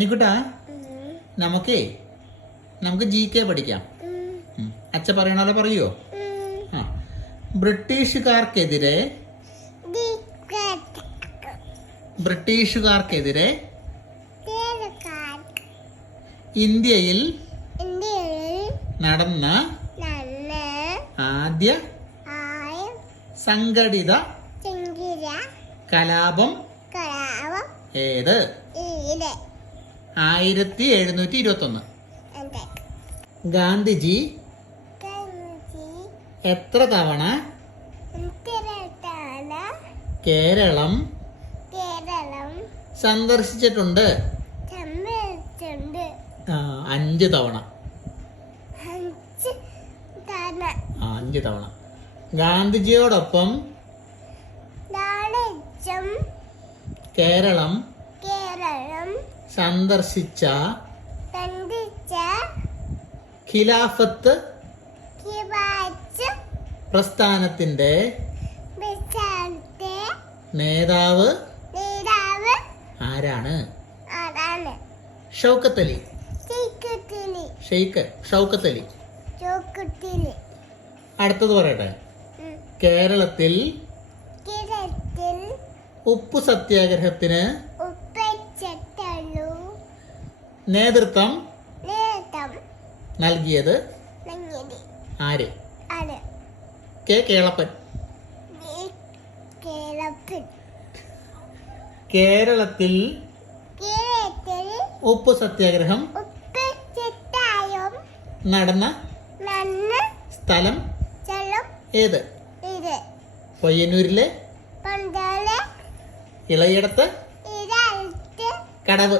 നിക്കുട്ടാ നമുക്ക് GK പഠിക്കാം. അച്ഛ പറയണ പറയോ? ബ്രിട്ടീഷുകാർക്കെതിരെ ഇന്ത്യയിൽ നടന്ന ആദ്യ സംഘടിത കലാപം ഏത്? 1721. ഗാന്ധിജി എത്ര തവണ കേരളം സന്ദർശിച്ചിട്ടുണ്ട്? 5 തവണ. 5 തവണ. ഗാന്ധിജിയോടൊപ്പം കേരളം സന്ദർശിച്ച ഖിലാഫത്ത് പ്രസ്ഥാനത്തിന്റെ നേതാവ് ആരാണ്? ഷൗക്കത്ത് അലി. ഷൗക്കത്ത് അലി. അടുത്തത് പറയട്ടെ. കേരളത്തിൽ ഉപ്പു സത്യാഗ്രഹത്തിന് നേതൃത്വം നൽകിയത് ആര്? കേളപ്പൻ. കേരളത്തിൽ ഉപ്പു സത്യാഗ്രഹം നടന്ന സ്ഥലം ഏത്? പയ്യന്നൂരിലെ ഇളയിടത്ത് കടവ്.